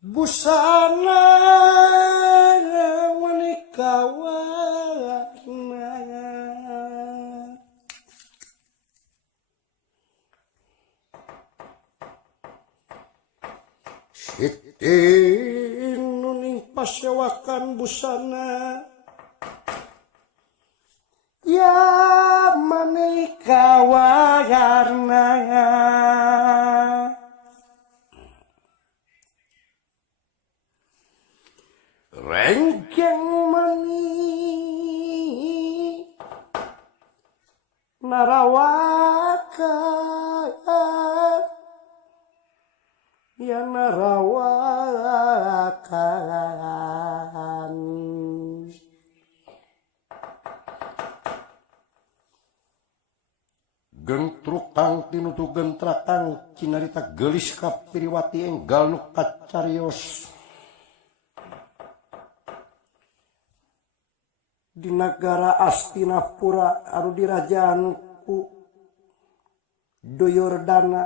busana menikah warna Siti nuning pasyawakan busana ya menikah warna Rengkeng mani narawaka ya narawakan gentrukang tinutu gentrakang cinarita gelis kapiriwati enggal nu kacarios di negara Astinapura anu dirajaan ku Duryodana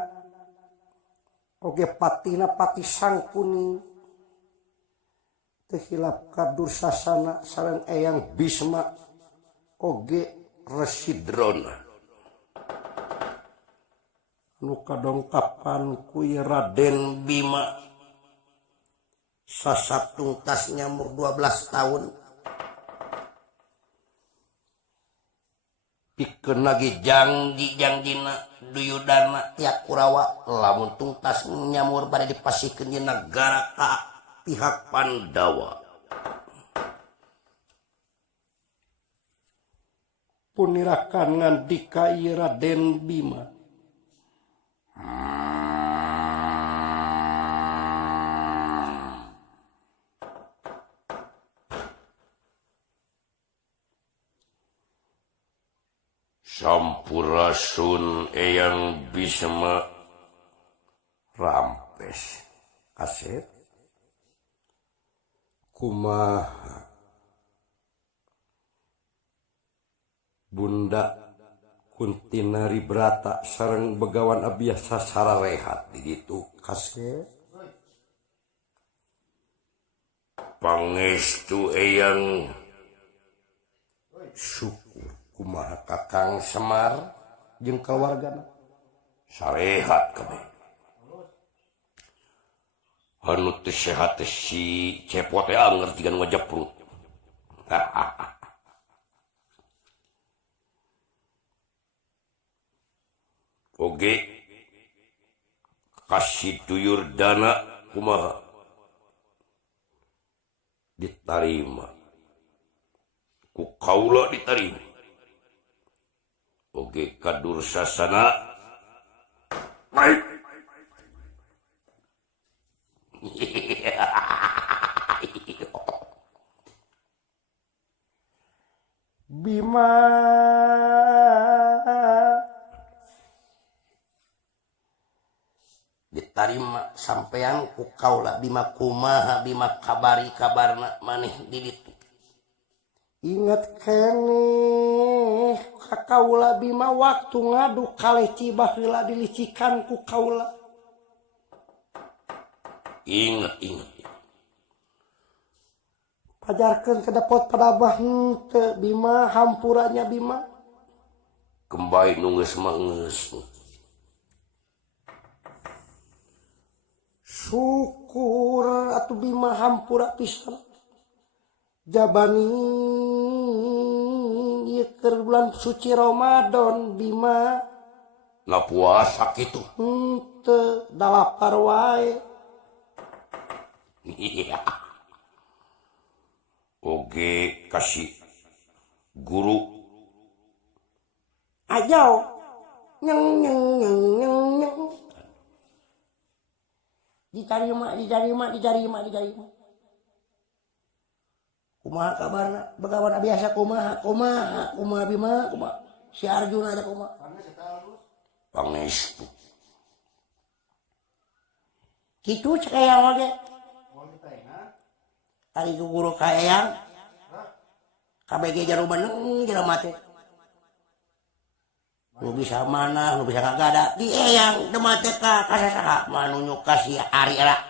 oge patina pati Sangkuni teu hilap ka Dursasana sareng Eyang Bisma oge Residrona anu kadongkapan ku Raden Bima sasatungtas nyamur 12 tahun pikeun lagi jangjina Duryodana tiap Kurawa lamun tungtas nyamur pada dipasikeun di negara ka pihak Pandawa punirakan ngandika ieu Raden Bima Sampurasun Eyang Bisma rampes kaset kumaha Bunda Kuntinari Brata sareng begawan abiasa sararehat di ditu kaset pangestu Eyang syukur kumaha Kakang Semar jeung kawargana sarehat kabeh anu teu sehat si cepot teh ngerti kan ngajeprut oge kasih Duryodana kumaha ditarima ku kaula ditarima oge ka Dursasana baik Bima ditarima sampean ku kaula Bima kumaha Bima kabari kabarna maneh di ditu ingat keneh ka kaula Bima waktu ngadu kaleci baheula dilicikan ku kaula ingat pajarkeun ke dapot padabah henteu Bima hampuranya Bima kembali nu geus mangeus syukur atuh Bima hampura pisan jabani ieu keur bulan suci Ramadan Bima na puasa kitu henteu da lapar wae oge kasih guru ajau nyeng ditarima kumaha kabarna begawan biasa kumaha Bima kumaha si Arjuna ada kumaha pangestu kitu cek Eyang oge ari guru ka Eyang KBG jaruman jelema teh nu bisa mana nu bisa kagada di Eyang demate ka kasasaha manu nyuka si Ari era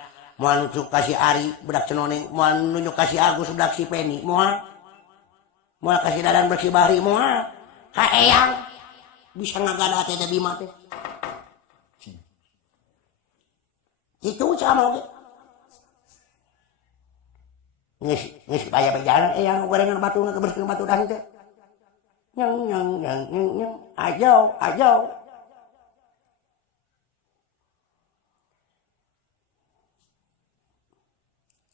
moal nunjuk kasih Ari budak cenoneng, moal nunjuk kasih Agus budak si Penny, moal kasih Dadan budak si Bahri, moal ka eyang bisa ngagada teh Bima teh. Itu sama oke. Geus aya berjalan eyang gorengan batu ngaberskeun batu dah teh. Nyang ajau.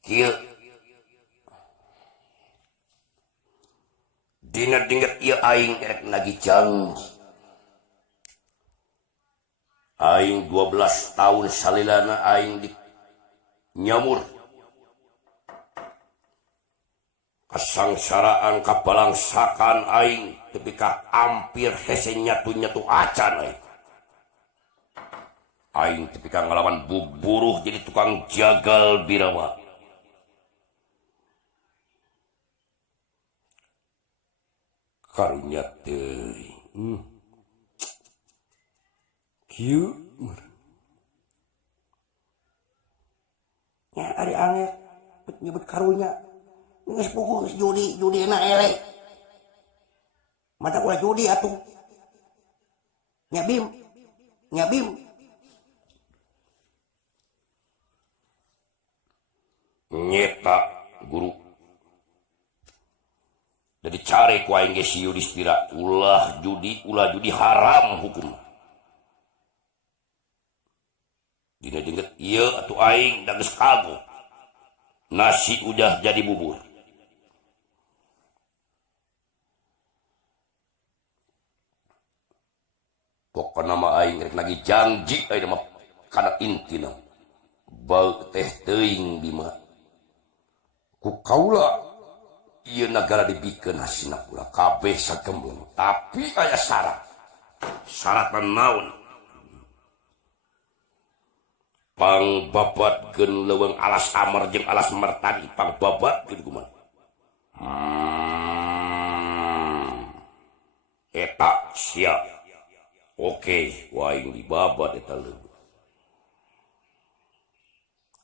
Kieu dina dinget ieu aing erek lagi janji. Aing 12 tahun salilana aing di nyamur kasangsaraan kabalangsakan aing ketika hampir hese nyatu acan aing ketika ngelawan buburuh jadi tukang jagal birawa. Karunya teuing kieu nya ari angel nyebut karunya geus puguh geus judi na elek mata ulah judi atuh nya bim nyeta guru jadi cari ku aing ge si Yudhistira ulah judi haram hukum. Dina dinget ieu atuh aing da geus kagok. Nasi udah jadi bubur. Pokona mah aing rek lagi janji ayeuna mah kana intina. Bae teh teuing Bima. Ku kaula ieu nagara dibikeun hasina pula kabeh sagembleng. Tapi aya syarat. Syaratna naon? Pang babatkeun leuweung alas amar jeung alas mertadi pang babatkeun kumaha eta sia oke waing dibabat eta leuweung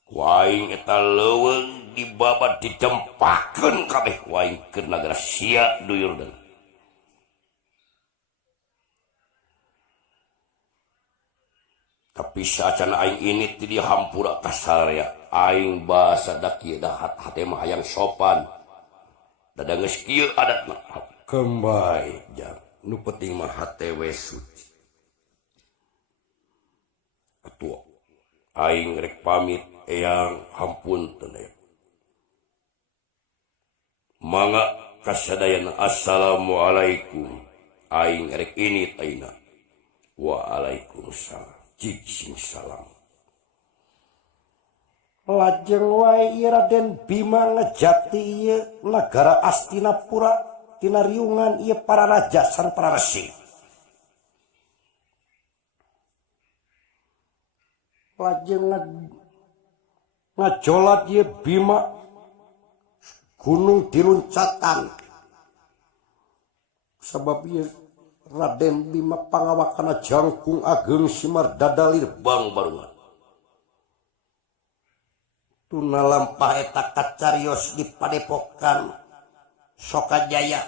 waing eta leuweung dibabat didempakeun kabeh waing keur nagara sia duyur deui. Tapi sacan aing ini ti dihampura ka saraya aing basa da kieu da hate mah hayang sopan da geus kieu adatna kembay jang nu penting mah hate we suci atuh aing rek pamit eyang hampunten aya mangga kasadayana assalamualaikum aing rek ini aina waalaikumsalam Jing salam. Lajeng wae Raden Bima ngejati ieu nagara Astinapura tina riungan ieu para raja sareng para resi. Lajeng ngajolat ieu Bima gunung diluncatan. Sabab ieu Raden Bima pangawakana jangkung ageng Simar Dadalir bang barungan. Tuna lampah eta kacarios di Padepokan Sokajaya.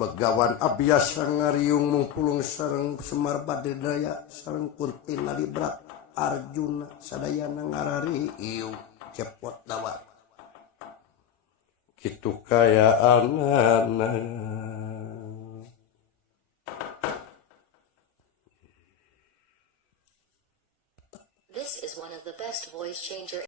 Begawan abiasa ngariung mungpulung sareng Semar Badedaya sareng Kuntina Librat Arjuna sadayana ngarari ieu cepot dawat. Kitu kayaanana. This is one of the best voice changer